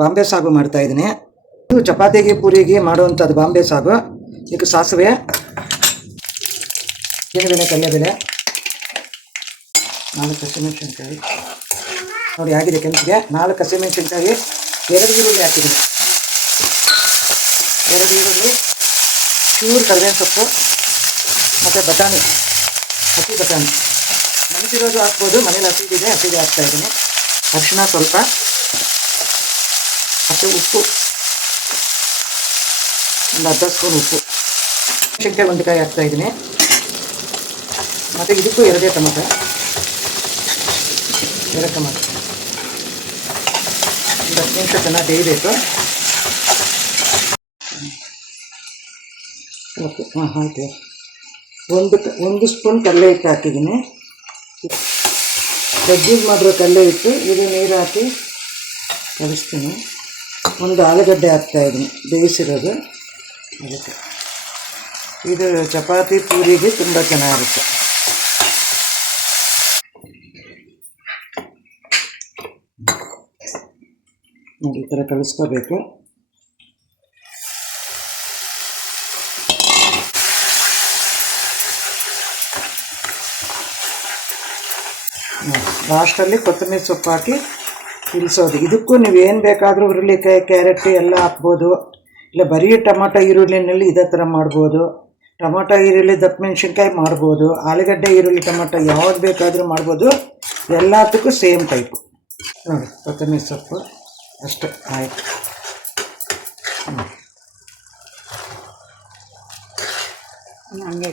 ಬಾಂಬೆ ಸಾಗು ಮಾಡ್ತಾಯಿದ್ದೀನಿ. ಇದು ಚಪಾತಿಗೆ ಪೂರಿಗೆ ಮಾಡುವಂಥದ್ದು ಬಾಂಬೆ ಸಾಗು. ಇದಕ್ಕೆ ಸಾಸಿವೆ, ಬೇಳೆ, ಕಡಲೆಬೇಳೆ, 4 ಹಸಿಮೆಣಸಿನ್ಕಾಯಿ ನೋಡಿ ಆಗಿದೆ ಕೆಂಪಿಗೆ. 4 ಹಸಿಮೆಣಸಿನ್ಕಾಯಿ, 2 ಈರುಳ್ಳಿ ಹಾಕಿದ್ದೀನಿ. 2 ಈರುಳ್ಳಿ, ಚೂರು ಕರಿಬೇವಿನ ಸೊಪ್ಪು ಮತ್ತು ಬಟಾಣಿ, ಹಸಿ ಬಟಾಣಿ ನೆನೆಸಿರೋದು ಹಾಕ್ಬೋದು. ಮನೇಲಿ ಹಸಿದಿದೆ ಹಾಕ್ತಾಯಿದ್ದೀನಿ. ಅರಿಶಿನ ಸ್ವಲ್ಪ ಮತ್ತು ಉಪ್ಪು, ಒಂದು ಅರ್ಧ ಸ್ಪೂನ್ ಉಪ್ಪು. ಮೆಣಸಿನ್ಕಾಯಿ 1 ಕಾಯಿ ಹಾಕ್ತಾಯಿದ್ದೀನಿ. ಮತ್ತು ಇದಕ್ಕೂ 2 ಟೊಮಟೊ, 2 ಟೊಮಟೊ. ಒಂದು 10 ನಿಮಿಷ ಚೆನ್ನಾಗಿ ಬೇಯಬೇಕು. ಓಕೆ, ಆಯಿತು. 1 ಸ್ಪೂನ್ ಕಡಲೆ ಹಿಟ್ಟು ಹಾಕಿದ್ದೀನಿ. ಬಜ್ಜಿಗೆ ಮಾಡಿರೋ ಕಡಲೆ ಹಿಟ್ಟು, ಇದು ನೀರು ಹಾಕಿ ಕಲಿಸ್ತೀನಿ. 1 ಆಲೂಗಡ್ಡೆ ಹಾಕ್ತಾಯಿದ್ದೀನಿ ಬೇಯಿಸಿರೋದು. ಅದಕ್ಕೆ ಇದು ಚಪಾತಿ ಪೂರಿಗೆ ತುಂಬ ಚೆನ್ನಾಗಿರುತ್ತೆ. ನೋಡಿ ಈ ಥರ ಕಲಿಸ್ಕೋಬೇಕು. ಲಾಸ್ಟಲ್ಲಿ ಕೊತ್ತಂಬರಿ ಸೊಪ್ಪು ಹಾಕಿ ಇಳಿಸೋದು. ಇದಕ್ಕೂ ನೀವು ಏನು ಬೇಕಾದರೂ ಹುರುಳಿಕಾಯಿ, ಕ್ಯಾರೆಟ್ ಎಲ್ಲ ಹಾಕ್ಬೋದು. ಇಲ್ಲ ಬರೀ ಟೊಮಟೊ ಈರುಳ್ಳಿನಲ್ಲಿ ಇದೇ ಥರ ಮಾಡ್ಬೋದು. ಟೊಮಟೊ ಈರುಳ್ಳಿ ದಪ್ಪ ಮೆಣಸಿನ್ಕಾಯಿ ಮಾಡ್ಬೋದು. ಆಲೂಗಡ್ಡೆ ಈರುಳ್ಳಿ ಟೊಮಟೊ ಯಾವ್ದು ಬೇಕಾದರೂ ಮಾಡ್ಬೋದು. ಎಲ್ಲದಕ್ಕೂ ಸೇಮ್ ಟೈಪು. ನೋಡಿ ಕೊತ್ತಂಬರಿ ಸೊಪ್ಪು ಅಷ್ಟೇ, ಆಯಿತು. ಹಂಗೆ